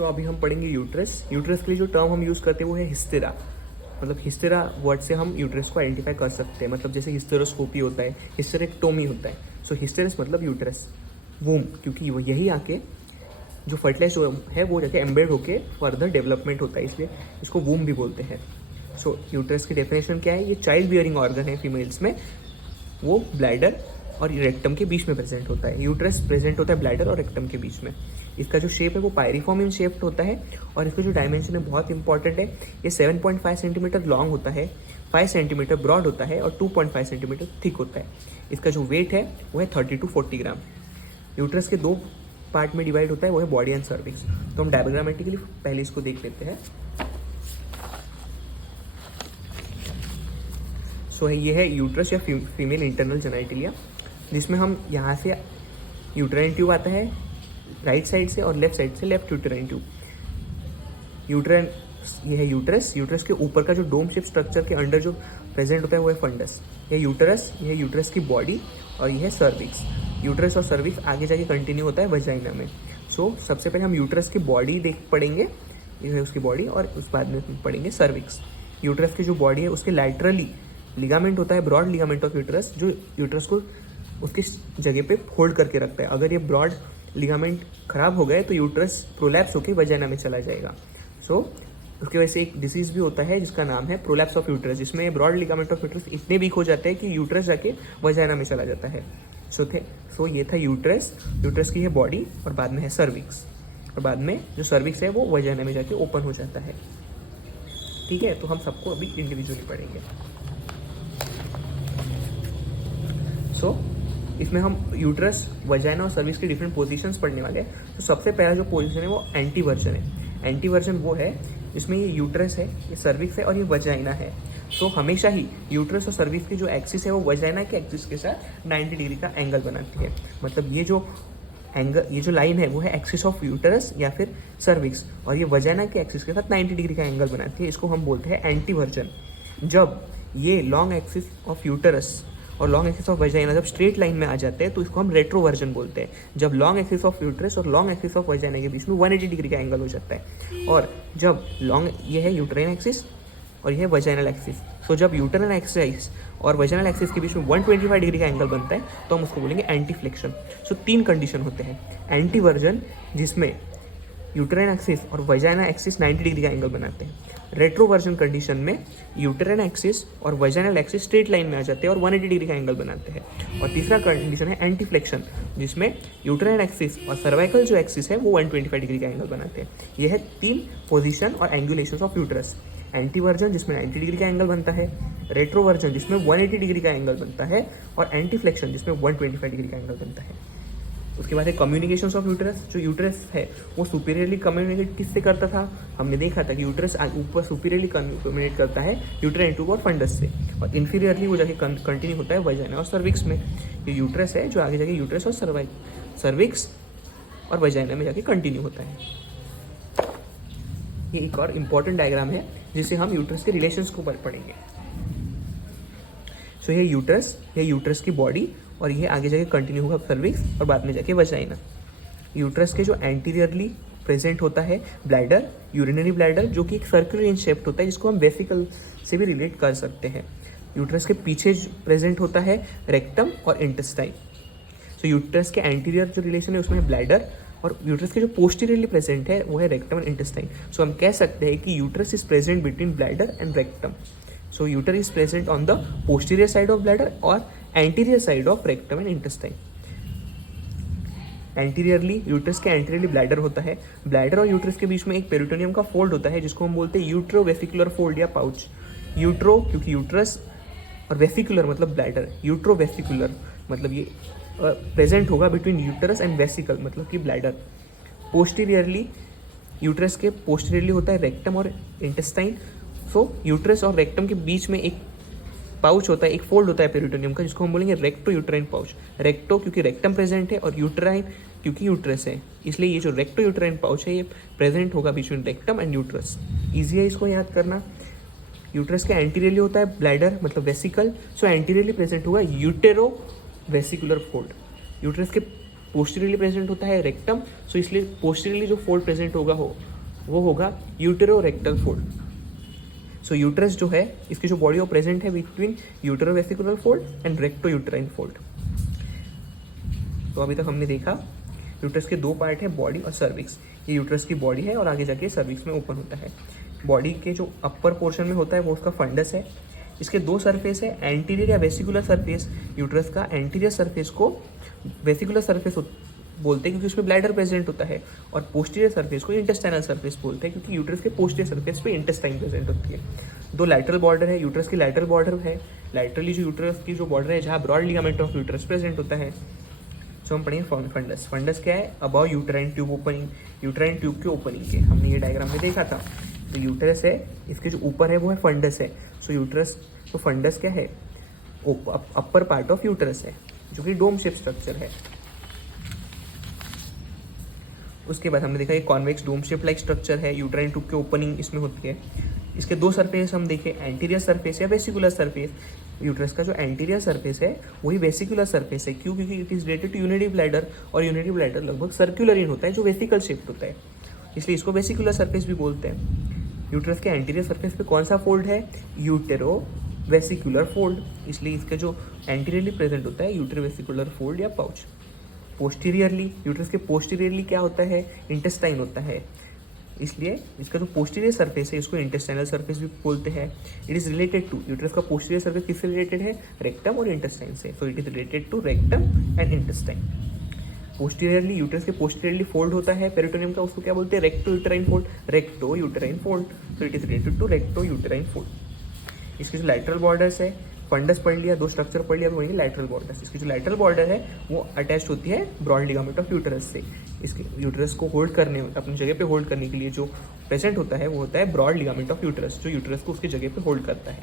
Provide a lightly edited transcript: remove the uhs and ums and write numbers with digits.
सो अभी हम पढ़ेंगे यूट्रस। यूट्रस के लिए जो टर्म हम यूज़ करते हैं वो है हिस्टेरा। मतलब हिस्टेरा वर्ड से हम यूट्रस को आइडेंटिफाई कर सकते हैं। मतलब जैसे हिस्टेरोस्कोपी होता है, हिस्टेरेक्टोमी होता है। सो हिस्टेरस मतलब यूट्रस, वूम, क्योंकि वो यही आके जो फर्टिलाइज है वो जाके एम्बेड होके फर्दर डेवलपमेंट होता है, इसलिए इसको वूम भी बोलते हैं। सो यूट्रस की डेफिनेशन क्या है? ये चाइल्ड बियरिंग ऑर्गन है फीमेल्स में, वो ब्लैडर और रेक्टम के बीच में प्रेजेंट होता है। यूट्रस प्रेजेंट होता है ब्लैडर और रेक्टम के बीच में। इसका जो शेप है वो पायरिफॉर्म इन शेप्ड होता है और इसका जो डायमेंशन है बहुत इंपॉर्टेंट है। ये 7.5 सेंटीमीटर लॉन्ग होता है, 5 सेंटीमीटर ब्रॉड होता है और 2.5 सेंटीमीटर थिक होता है। इसका जो वेट है वो है 30 to 40 ग्राम। यूट्रस के 2 पार्ट में डिवाइड होता है, वो है बॉडी एंड सर्विक्स। तो हम डायग्रामेटिकली पहले इसको देख लेते हैं। सो ये है यूट्रस या फीमेल इंटरनल जेनिटलिया, जिसमें हम यहाँ से यूट्राइन ट्यूब आता है राइट साइड से और लेफ्ट साइड से लेफ्ट यूट्राइन ट्यूब। यूट्राइन, ये है यूट्रस। यूट्रस के ऊपर का जो डोम शेप स्ट्रक्चर के अंडर जो प्रेजेंट होता है वो है फंडस। ये यूट्रस, ये यूट्रस की बॉडी और ये है सर्विक्स। यूट्रस और सर्विक्स आगे जाके कंटिन्यू होता है वजाइना में। सो सबसे पहले हम यूट्रस की बॉडी देख पढ़ेंगे, ये है उसकी बॉडी, और उस बाद में पढ़ेंगे सर्विक्स। यूट्रस की जो बॉडी है उसके लैटरली लिगामेंट होता है, ब्रॉड लिगामेंट ऑफ यूट्रस, जो यूट्रस को उसकी जगह पे होल्ड करके रखता है। अगर ये ब्रॉड लिगामेंट खराब हो गए तो यूट्रस प्रोलैप्स होकर वजाइना में चला जाएगा। सो उसकी वजह से एक डिसीज भी होता है जिसका नाम है प्रोलैप्स ऑफ यूट्रस, जिसमें ब्रॉड लिगामेंट ऑफ यूट्रस इतने वीक हो जाते हैं कि यूट्रस जाके वजाइना में चला जाता है। सो ये था यूट्रस। यूट्रस की है बॉडी और बाद में है सर्विक्स, और बाद में जो सर्विक्स है वो वजाइना में जाके ओपन हो जाता है। ठीक है, तो हम सबको अभी इंडिविजुअली पढ़ेंगे। सो इसमें हम यूट्रस, वजाइना और सर्विक्स की डिफरेंट पोजीशंस पढ़ने वाले हैं। तो सबसे पहला जो पोजीशन है वो एंटीवर्जन है। एंटीवर्जन वो है जिसमें ये यूट्रस है, ये सर्विक्स है और ये वजाइना है। तो हमेशा ही यूट्रस और सर्विक्स की जो एक्सिस है वो वजाइना के एक्सिस के साथ 90 डिग्री का एंगल बनाती है। मतलब ये जो एंगल, ये जो लाइन है वो है एक्सिस ऑफ यूट्रस या फिर सर्विक्स, और ये वजाइना के एक्सिस के साथ 90 डिग्री का एंगल बनाती है। इसको हम बोलते हैं एंटीवर्जन। जब ये लॉन्ग एक्सिस ऑफ यूट्रस और लॉन्ग एक्सिस ऑफ वजाइना जब स्ट्रेट लाइन में आ जाते हैं तो इसको हम रेट्रोवर्जन बोलते हैं। जब लॉन्ग एक्सिस ऑफ यूट्रस और लॉन्ग एक्सिस ऑफ वजाइना के बीच में 180 डिग्री का एंगल हो जाता है, और जब लॉन्ग, ये है यूट्राइन एक्सिस और ये है वजाइनल एक्सिस। सो जब यूट्राइन एक्सिस और वजाइनल एक्सिस के बीच में 125 डिग्री का एंगल बनता है तो हम उसको बोलेंगे एंटीफ्लेक्शन। सो 3 कंडीशन होते हैं। एंटीवर्जन जिसमें यूट्राइन एक्सिस और वजाइना एक्सिस 90 डिग्री का एंगल बनाते हैं। रेट्रोवर्जन कंडीशन में यूट्राइन एक्सिस और वजाइनल एक्सिस स्ट्रेट लाइन में आ जाते हैं और 180 डिग्री का एंगल बनाते हैं। और तीसरा कंडीशन है एंटीफ्लेक्शन, जिसमें यूट्राइन एक्सिस और सर्वाइकल जो एक्सिस है वो 125 डिग्री का एंगल बनाते हैं। यह है 3 पोजीशन और एंगुलेशन ऑफ यूट्रस। एंटीवर्जन जिसमें 90 डिग्री का एंगल बनता है, रेट्रोवर्जन जिसमें 180 डिग्री का एंगल बनता है, और एंटीफ्लेक्शन जिसमें 125 डिग्री का एंगल बनता है। उसके बाद है कम्युनिकेशंस ऑफ यूट्रस। जो यूट्रस है वो सुपीरियरली कम्युनिकेट किससे करता था? हमने देखा था कि यूट्रस ऊपर सुपीरियरली कम्युनिकेट करता है यूट्राइन ट्यूब और फंडस से, और इन्फीरियरली वो जाके कंटिन्यू होता है वजाइना और सर्विक्स में। ये यूट्रस है जो आगे जाके यूट्रस और सर्विक्स और वजाइना में जाके कंटिन्यू होता है। ये एक और इम्पॉर्टेंट डायग्राम है जिसे हम यूट्रस के रिलेशंस को पढ़ेंगे। सो ये यूट्रस की बॉडी, और ये आगे जाके कंटिन्यू होगा सर्विक्स और बाद में जाके वजाइना। यूट्रस के जो एंटीरियरली प्रेजेंट होता है ब्लैडर, यूरिनरी ब्लैडर, जो कि एक सर्कुलर इन शेप्ड होता है, जिसको हम वेसिकल से भी रिलेट कर सकते हैं। यूट्रस के पीछे प्रेजेंट होता है रेक्टम और इंटेस्टाइन। सो यूट्रस के एंटीरियर जो रिलेशन है उसमें है ब्लैडर, और यूट्रस के जो पोस्टीरियरली प्रेजेंट है वो है रेक्टम एंड इंटेस्टाइन। सो हम कह सकते हैं कि uterus is present between bladder and rectum. So uterus is present on the posterior side of bladder or anterior side of rectum and intestine. Anteriorly uterus के anteriorly bladder होता है। Bladder और uterus के बीच में एक पेरिटोनियम का fold होता है जिसको हम बोलते हैं यूट्रोवेसिकुलर फोल्ड या पाउच। यूट्रो क्योंकि यूट्रस, और वेसिकुलर मतलब ब्लैडर। यूट्रोवेसिकुलर मतलब ये प्रेजेंट होगा बिटवीन यूट्रस एंड वेसिकल मतलब कि ब्लैडर। पोस्टीरियरली, यूट्रस के पोस्टीरियरली होता है रेक्टम और इंटेस्टाइन। सो यूट्रस और रेक्टम के बीच में एक पाउच होता है, एक फोल्ड होता है पेरिटोनियम का, जिसको हम बोलेंगे रेक्टो यूट्राइन पाउच। रेक्टो क्योंकि रेक्टम प्रेजेंट है और यूट्राइन क्योंकि यूट्रस है, इसलिए ये जो रेक्टो यूट्राइन पाउच है ये प्रेजेंट होगा between rectum and uterus. Easy है इसको याद करना। यूट्रस के एंटीरियरली होता है ब्लैडर मतलब वेसिकल, सो एंटीरियरली प्रेजेंट होगा यूटेरो वेसिकुलर फोल्ड। यूट्रस के पोस्टीरियरली प्रेजेंट होता है रेक्टम, सो इसलिए पोस्टीरियरली जो फोल्ड प्रेजेंट होगा वो होगा यूटेरोरेक्टल फोल्ड। सो यूट्रस जो है इसकी जो बॉडी वो प्रेजेंट है between uterovesical fold and recto uterine fold. तो अभी तक हमने देखा यूट्रस के दो पार्ट है, बॉडी और सर्विक्स। ये यूट्रस की बॉडी है और आगे जाके सर्विक्स में ओपन होता है। बॉडी के जो अपर पोर्शन में होता है वो उसका फंडस है। इसके दो सरफेस है, एंटीरियर या वेसिकुलर सरफेस। यूट्रस का एंटीरियर सरफेस को वेसिकुलर सरफेस बोलते हैं क्योंकि उसमें ब्लैडर प्रेजेंट होता है, और पोस्टीरियर सरफेस को इंटेस्टाइनल सरफेस बोलते हैं क्योंकि यूट्रस के पोस्टीरियर सरफेस पे इंटेस्टाइन प्रेजेंट होती है। दो लैटरल बॉर्डर है, यूट्रस की लैटरल बॉर्डर है। लैटरली जो यूट्रस की जो बॉर्डर है जहाँ broad ligament of uterus present होता है। सो हम पढ़ेंगे फंडस। फंडस क्या है? About uterine tube opening, uterine tube के ओपनिंग के हमने ये डायग्राम में देखा था। तो यूट्रस है, इसके जो ऊपर है वो है फंडस है। सो यूट्रस, तो फंडस क्या है? अपर पार्ट ऑफ यूट्रस है जो कि डोम शेप स्ट्रक्चर है। उसके बाद हमने देखा ये convex dome shape like structure है, यूटेराइन ट्यूब के ओपनिंग इसमें होती है। इसके दो सरफेस हम देखें, एंटीरियर सरफेस या वेसिकुलर सरफेस। यूट्रस का जो एंटीरियर सरफेस है वही वेसिकुलर सरफेस है। क्यों? क्योंकि it is related to unity bladder, और यूनिटी ब्लैडर लगभग सर्कुलर इन होता है जो वेसिकल शेप्ड होता है, इसलिए इसको वेसिकुलर सरफेस भी बोलते हैं। यूट्रस के एंटीरियर सरफेस पे कौन सा फोल्ड है? यूटेरो वेसिकुलर फोल्ड, इसलिए इसका जो एंटीरियरली प्रेजेंट होता है यूटेरो वेसिकुलर फोल्ड या पाउच। पोस्टीरियरली, यूट्रस के पोस्टीरियरली क्या होता है? इंटेस्टाइन होता है, इसलिए इसका जो पोस्टीरियर सरफेस है इसको इंटेस्टाइनल सरफेस भी बोलते हैं। It is related to, uterus का पोस्टीरियर सरफेस किससे रिलेटेड है? रेक्टम और इंटेस्टाइन से। So it is related to rectum and intestine. Posteriorly, uterus के पोस्टीरियरली फोल्ड होता है पेरिटोनियम का, उसको क्या बोलते हैं? Recto uterine fold, recto uterine fold. So it is related to recto uterine fold. इसके जो लैटरल बॉर्डर्स है, फंडस पढ़ लिया, दो स्ट्रक्चर पढ़ लिया, अब वही लैटरल बॉर्डर्स। इसकी जो लैटरल बॉर्डर है वो अटैच होती है ब्रॉड लिगामेंट ऑफ यूटरस से। इसके यूटरस को होल्ड करने, अपनी जगह पे होल्ड करने के लिए जो प्रेजेंट होता है वो होता है ब्रॉड लिगामेंट ऑफ यूटरस, जो यूटरस को उसकी जगह पे होल्ड करता है।